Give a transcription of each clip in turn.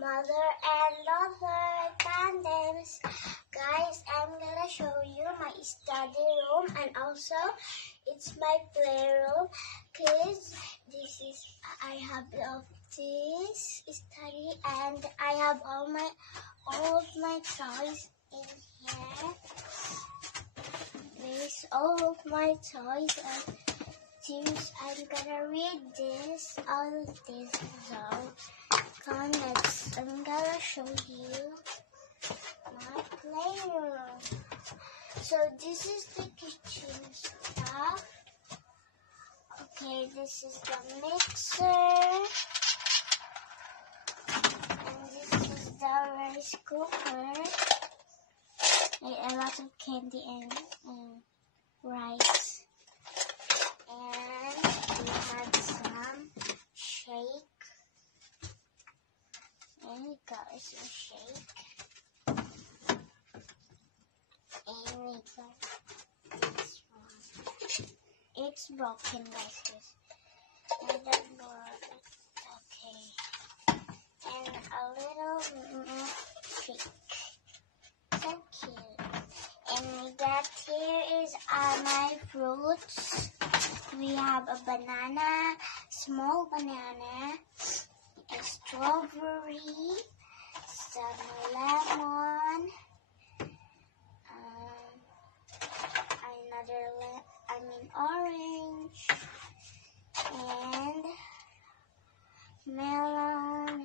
mother and daughter tandems. Guys, I'm gonna show you my study room, and also it's my playroom. Cause this is I have this study, and I have all of my toys in here. There's all of my toys and things. I'm gonna read this, all of this. So, come on, I'm gonna show you my playroom. So this is the kitchen stuff. Okay, this is the mixer. And this is the rice cooker. A lot of candy and rice. And we had some shake. And we got some shake. And we got this one. It's broken, guys. I don't know. Okay. And a little shake. So cute. And we got here is my fruits. We have a banana, small banana, a strawberry, some lemon, orange, and melon,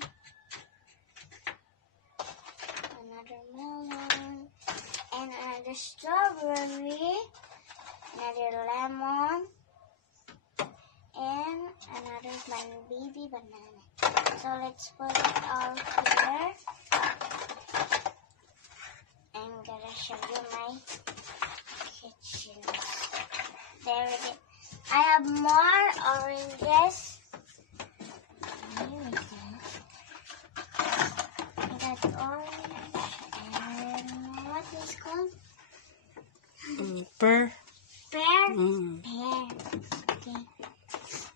another melon, and another strawberry, another lemon, and another baby banana. So let's put it all here. I'm gonna show you my kitchen. There it is. I have more oranges. Here we go. I got orange and what is it called? Pear. Pear? Pear. Okay.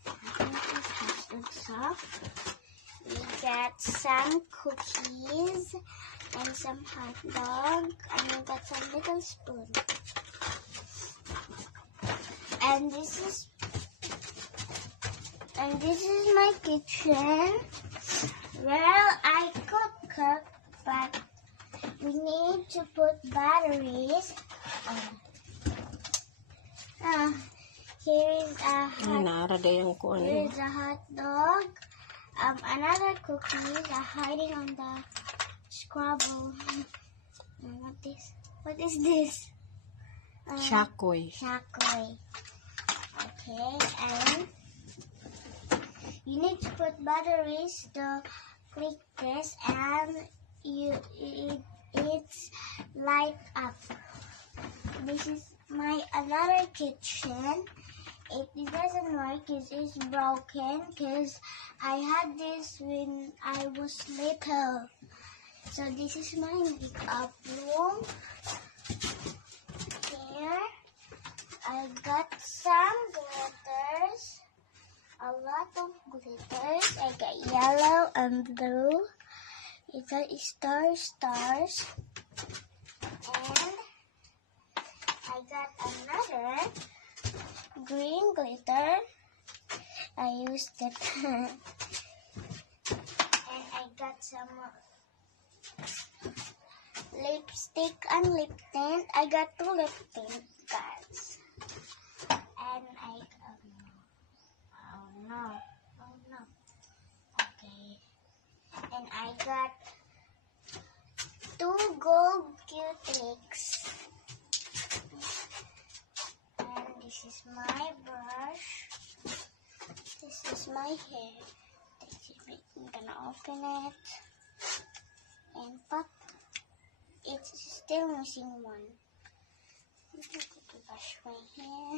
I think this looks soft. We got some cookies and some hot dog, and we got some little spoon. And this is my kitchen. Well, I cook, but we need to put batteries. Here is a hot dog. Another cookies are hiding on the Scrabble. What is this? Shakoy. Shakoy. Okay, and you need to put batteries to click this, and it's light up. This is my another kitchen. It doesn't work because it's broken, because I had this when I was little. So this is my makeup room. Here I got some glitters, a lot of glitters. I got yellow and blue. It got stars, and I got another green glitter. I used it. And I got some lipstick and lip tint. I got 2 lip tint, guys. And oh no. Okay. And I got 2 gold Q-Tics. And this is my brush. This is my hair. I'm gonna open it and pop. It's still missing one. I'm going to brush my hair.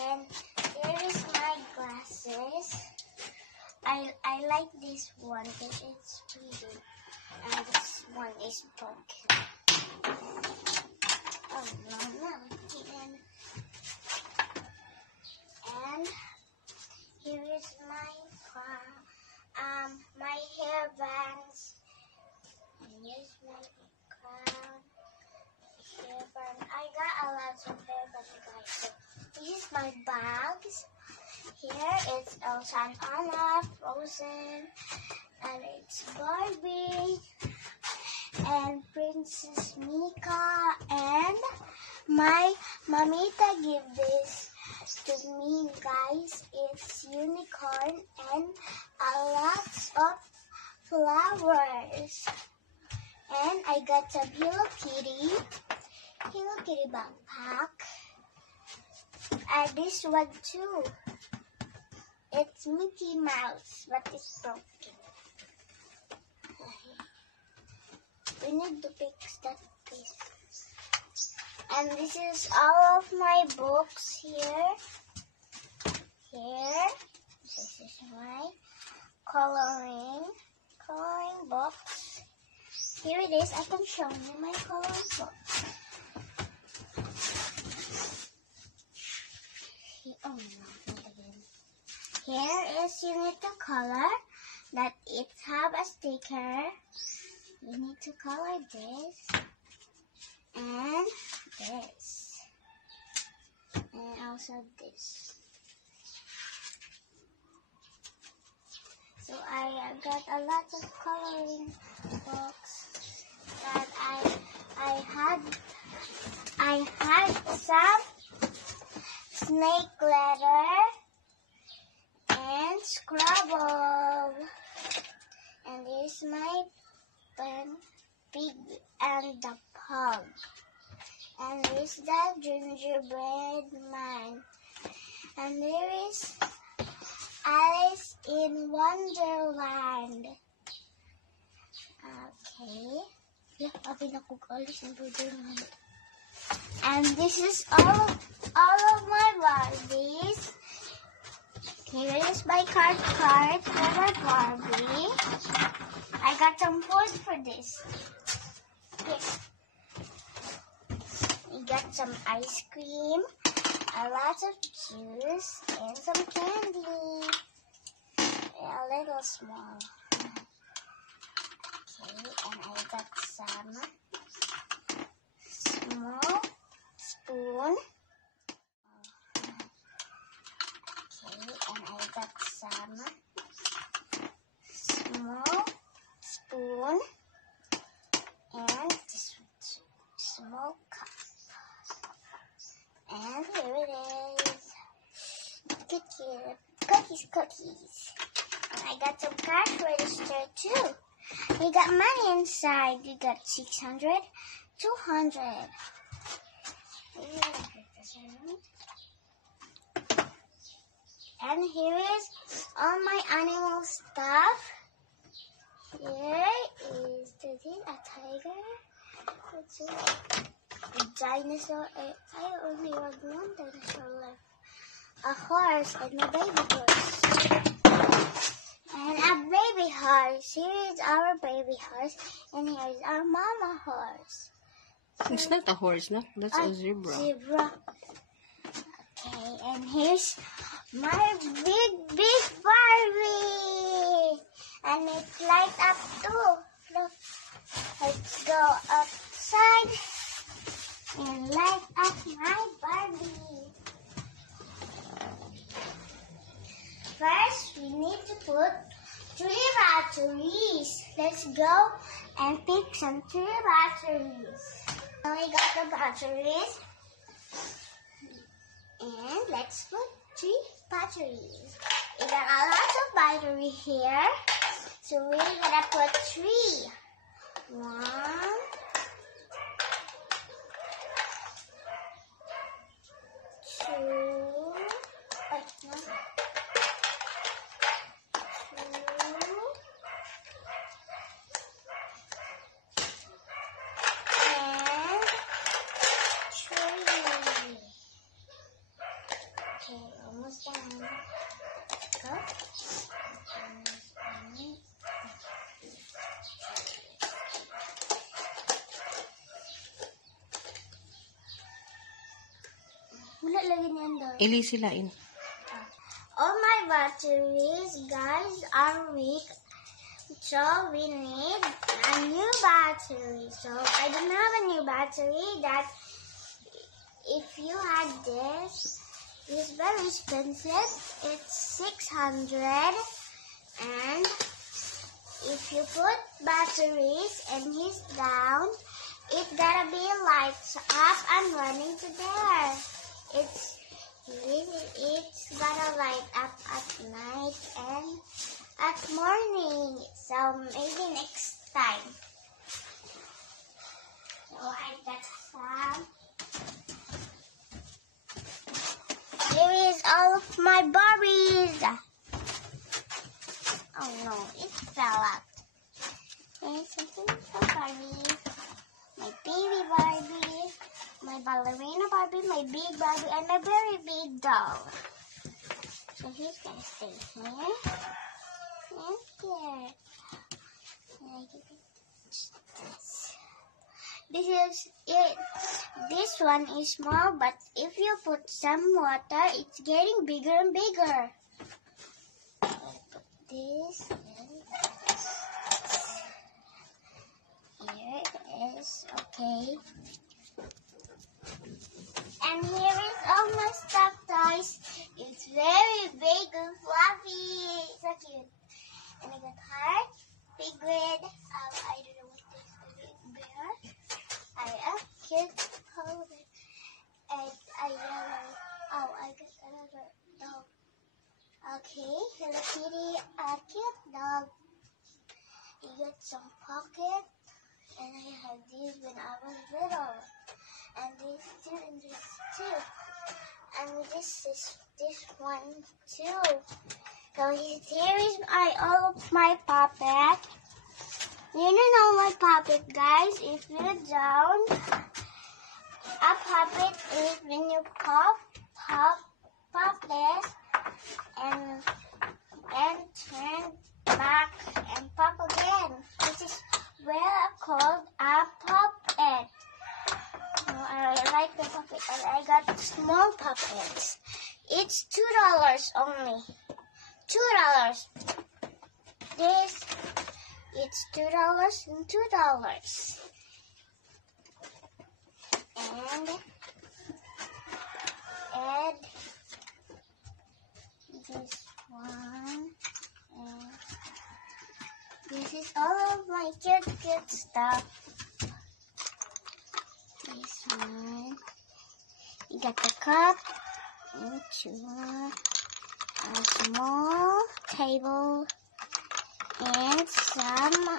And there is my glasses. I like this one because it's pretty. And this one is broken. Oh no. And it's Elsa and Anna, Frozen, and it's Barbie, and Princess Mika, and my mamita gave this to me, guys. It's unicorn and a lot of flowers. And I got some Hello Kitty backpack. And this one too. It's Mickey Mouse, but it's broken. We need to fix that piece. And this is all of my books here. This is my coloring box. Here it is. I can show you my coloring book. Oh no, not again. Here is you need to color that it have a sticker. You need to color this and this and also this. So I got a lot of coloring books that I had some snake letter and Scrabble, and here's my pen, Pig and the Pug, and here's the gingerbread man, and there is Alice in Wonderland. Okay. And this is all of my Barbies. Here is my card for my Barbie. I got some food for this. Here. We got some ice cream, a lot of juice, and some candy. A little small. Okay, and I got some small spoon. Okay, and I got some small spoon and this small cup. And here it is. Cookies. And I got some cash register too. We got money inside. We got 600, 200. And here is all my animal stuff. Here is a tiger. What's it? A dinosaur. I only want one dinosaur left. A horse and a baby horse. And a baby horse. Here is our baby horse. And here is our mama horse. It's not a horse, no? That's a zebra. Zebra. Okay, and here's my big Barbie. And it's light up too. Look. Let's go outside and light up my Barbie. First, we need to put 3 batteries. Let's go and pick some 3 batteries. Now we got the batteries. And let's put 3 batteries. We got a lot of battery here. So we're gonna put 3. 1, 2. Almost done. Go. Wala lagi niyan doon. Ilisilain. All my batteries, guys, are weak. So we need a new battery. So I don't have a new battery. That if you had this, It's very expensive. It's 600, and if you put batteries and he's down, it gotta be lights up and running to there. It's gonna light up at night and at morning. So maybe next time. So I got some. Here is all of my Barbies. Oh no, it fell out. Here's something for Barbie. My baby Barbie, my ballerina Barbie, my big Barbie, and my very big doll. So he's gonna stay here and here. This is it. This one is small, but if you put some water, it's getting bigger and bigger. Put this in. Here it is. Okay. And here is all my stuffed toys. It's very big and fluffy. So cute. And I got heart, piglet. I don't know what this is. Bear. I have cute powder. And I yellow. Oh, I got another dog. Okay, Hello Kitty, a cute dog. You got some pocket. And I had these when I was little. And these two and this too. And this one too. So here is all of my puppet. You don't know my puppet, guys. If you don't, a puppet is when you pop this and turn back and pop again. This is called a puppet. I like the puppet, and I got small puppets. It's $2 only. $2. This, it's $2 and $2. And add this one. And this is all of my cute stuff. This one. You got the cup, and a small table, and some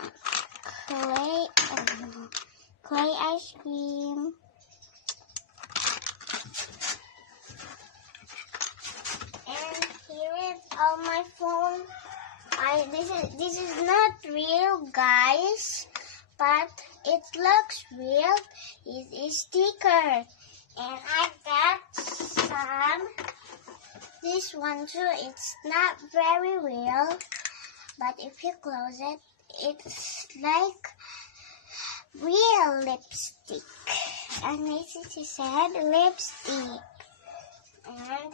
clay ice cream. And here is all my phone. This is not real, guys, but it looks real. It's a sticker. And I got some. This one too, it's not very real. But if you close it, it's like real lipstick. And this is said lipstick. And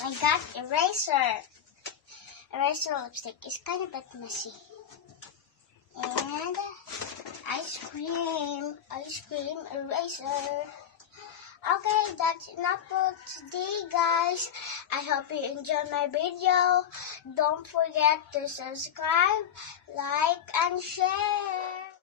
I got eraser. Eraser lipstick. It's kind of a bit messy. And ice cream eraser. Okay, that's enough for today, guys. I hope you enjoyed my video. Don't forget to subscribe, like, and share.